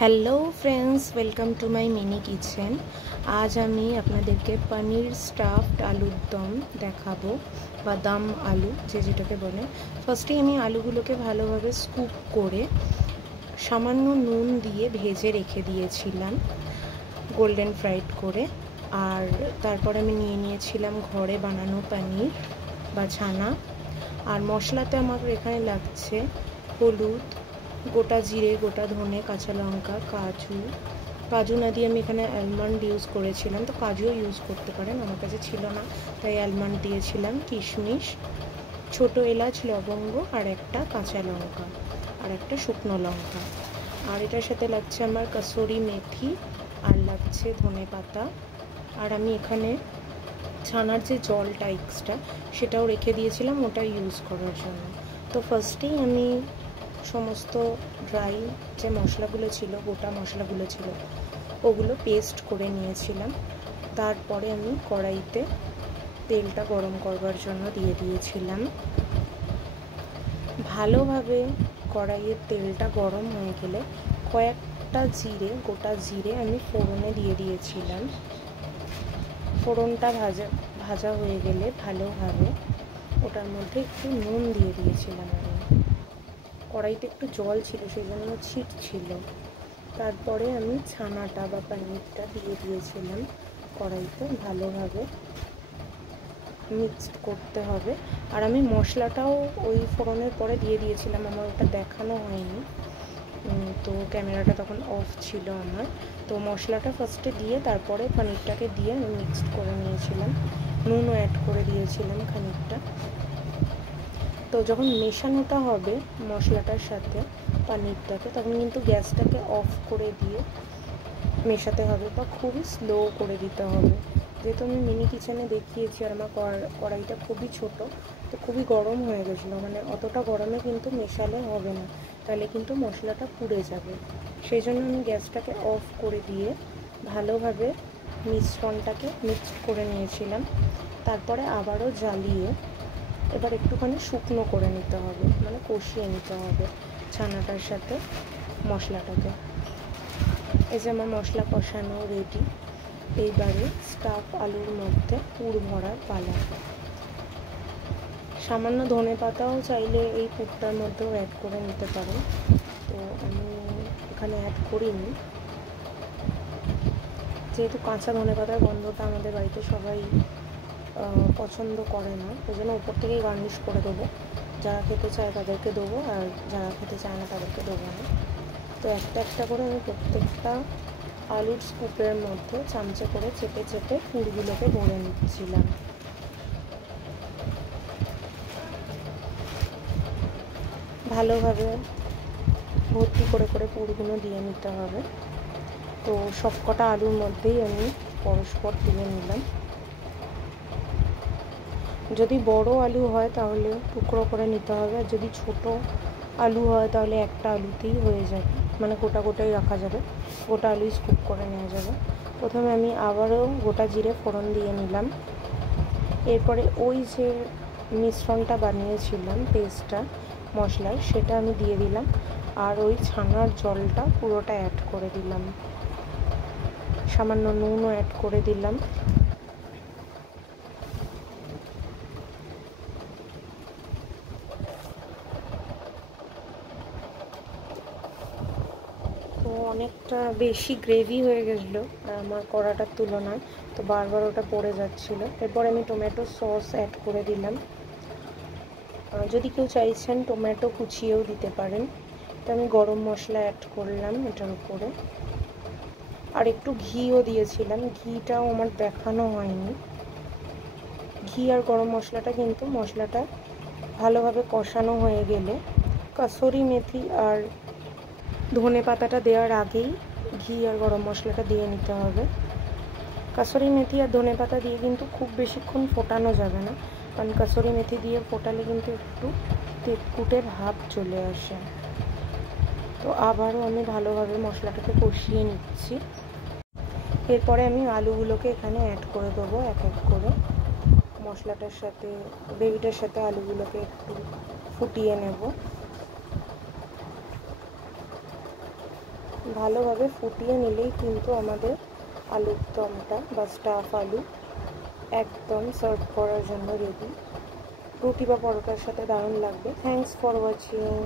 Hello friends, welcome to my mini kitchen. আজ আমি আপনাদেরকে পনির স্টাফড আলুর দম দেখাবো, বা দম আলু যেটাকে বলে। ফার্স্টেই আমি আলুগুলোকে ভালোভাবে স্কুপ করে সামান্য নুন দিয়ে ভেজে রেখে দিয়েছিলাম গোল্ডেন ফ্রাইড করে। আর তারপরে আমি নিয়েছিলাম ঘরে বানানো পনির বা ছানা। আর মশলাতে আমার এখানে লাগছে হলুদ, গোটা জিরে, গোটা ধনে, কাঁচা লঙ্কা, কাজু না দিয়ে আমি এখানে আলমন্ড ইউজ করেছিলাম, তো কাজুও ইউজ করতে পারেন, আমার কাছে ছিল না তাই আলমন্ড দিয়েছিলাম, কিশমিশ, ছোটো এলাচ, লবঙ্গ, আর একটা কাঁচা লঙ্কা, আর একটা শুকনো লঙ্কা। আর এটার সাথে লাগছে আমার কসুরি মেথি, আর লাগছে ধনে পাতা। আর আমি এখানে ছানার যে জলটা এক্সট্রা সেটাও রেখে দিয়েছিলাম ওটা ইউজ করার জন্য। তো ফার্স্টেই আমি সমস্ত ড্রাই যে মশলাগুলো ছিল, গোটা মশলাগুলো ছিল, ওগুলো পেস্ট করে নিয়েছিলাম। তারপরে আমি কড়াইতে তেলটা গরম করবার জন্য দিয়ে দিয়েছিলাম। ভালোভাবে কড়াইয়ের তেলটা গরম হয়ে গেলে কয়েকটা গোটা জিরে আমি ফোড়নে দিয়ে দিয়েছিলাম। ফোড়নটা ভাজা হয়ে গেলে ভালোভাবে ওটার মধ্যে একটু নুন দিয়ে দিয়েছিলাম। আমি কড়াইতে একটু জল ছিল, সেই জন্য ছিট ছিল। তারপরে আমি ছানাটা বা পনিরটা দিয়ে দিয়েছিলাম কড়াইতে, ভালোভাবে মিক্সড করতে হবে। আর আমি মশলাটাও ওই ফোড়নের পরে দিয়ে দিয়েছিলাম, আমার ওটা দেখানো হয়নি, তো ক্যামেরাটা তখন অফ ছিল আমার। তো মশলাটা ফার্স্টে দিয়ে তারপরে পনিরটাকে দিয়ে আমি মিক্সড করে নিয়েছিলাম, নুনও অ্যাড করে দিয়েছিলাম খানিকটা। তো যখন মেশানোটা হবে মশলাটার সাথে পনিরটাকে, তখন কিন্তু গ্যাসটাকে অফ করে দিয়ে মেশাতে হবে, বা খুবই স্লো করে দিতে হবে। যেহেতু আমি মিনি কিচেনে দেখিয়েছি আর আমার কড়াইটা খুবই ছোট, তো খুবই গরম হয়ে গেছিলো, মানে অতটা গরমে কিন্তু মেশালে হবে না, তাহলে কিন্তু মশলাটা পুড়ে যাবে। সেই জন্য আমি গ্যাসটাকে অফ করে দিয়ে ভালোভাবে মিশ্রণটাকে মিক্স করে নিয়েছিলাম। তারপরে আবারও জ্বালিয়ে এবার একটুখানি শুকনো করে নিতে হবে, মানে কষিয়ে নিতে হবে ছানাটার সাথে মশলাটাকে। এই যে আমার মশলা কষানো রেডি। এইবারে স্টাফ আলুর মধ্যে পুর ভরার পালা। সামান্য ধনে পাতাও চাইলে এই পুরটার মধ্যেও অ্যাড করে নিতে পারেন, তো আমি এখানে অ্যাড করিনি, যেহেতু কাঁচা ধনে পাতার গন্ধটা আমাদের বাড়িতে সবাই পছন্দ করে না, ওই জন্য উপর থেকেই গার্নিশ করে দেবো। যারা খেতে চায় তাদেরকে দেবো, আর যারা খেতে চায় না তাদেরকে দেবো না। তো একটা একটা করে আমি প্রত্যেকটা আলুর স্কুপের মধ্যে চামচে করে চেপে চেপে পুরগুলোকে ভরে নিচ্ছিলাম। ভালোভাবে ভর্তি করে করে পুরগুলো দিয়ে নিতে হবে। তো সবকটা আলুর মধ্যেই আমি পরস্পর দিয়ে নিলাম। যদি বড় আলু হয় তাহলে টুকরো করে নিতে হবে, আর যদি ছোট আলু হয় তাহলে একটা আলুতেই হয়ে যাবে, মানে গোটা গোটাই রাখা যাবে, গোটা আলুই স্কুপ করে নেওয়া যাবে। প্রথমে আমি আবারও গোটা জিরে ফোড়ন দিয়ে নিলাম। এরপরে ওই যে মিশ্রণটা বানিয়েছিলাম পেস্টটা মশলার, সেটা আমি দিয়ে দিলাম, আর ওই ছানার জলটা পুরোটা অ্যাড করে দিলাম, সামান্য নুনও অ্যাড করে দিলাম। তো অনেকটা বেশি গ্রেভি হয়ে গেছিলো আমার কড়াটার তুলনায়, তো বারবার ওটা পড়ে যাচ্ছিলো। এরপর আমি টমেটো সস অ্যাড করে দিলাম। যদি কেউ চাইছেন টমেটো কুচিয়েও দিতে পারেন। তো আমি গরম মশলা অ্যাড করলাম এটার উপরে, আর একটু ঘিও দিয়েছিলাম, ঘিটাও আমার দেখানো হয়নি। ঘি আর গরম মশলাটা কিন্তু মশলাটা ভালোভাবে কষানো হয়ে গেলে কসুরি মেথি আর ধনে পাতাটা দেওয়ার আগেই ঘি আর গরম মশলাটা দিয়ে নিতে হবে। কসুরি মেথি আর ধনে পাতা দিয়ে কিন্তু খুব বেশিক্ষণ ফোটানো যাবে না, কারণ কসুরি মেথি দিয়ে ফোটালে কিন্তু একটু তেঁতুটে ভাব চলে আসে। তো আবারও আমি ভালোভাবে মশলাটাকে কষিয়ে নিচ্ছি। এরপরে আমি আলুগুলোকে এখানে অ্যাড করে দেবো এক এক করে। মশলাটার সাথে, গ্রেভিটার সাথে আলুগুলোকে একটু ফুটিয়ে নেব। ভালোভাবে ফুটিয়ে নিলেই কিন্তু আমাদের আলুর দমটা বা স্টাফ আলু একদম সার্ভ করার জন্য রেডি। রুটি বা পরোটার সাথে দারুণ লাগবে। Thanks for watching.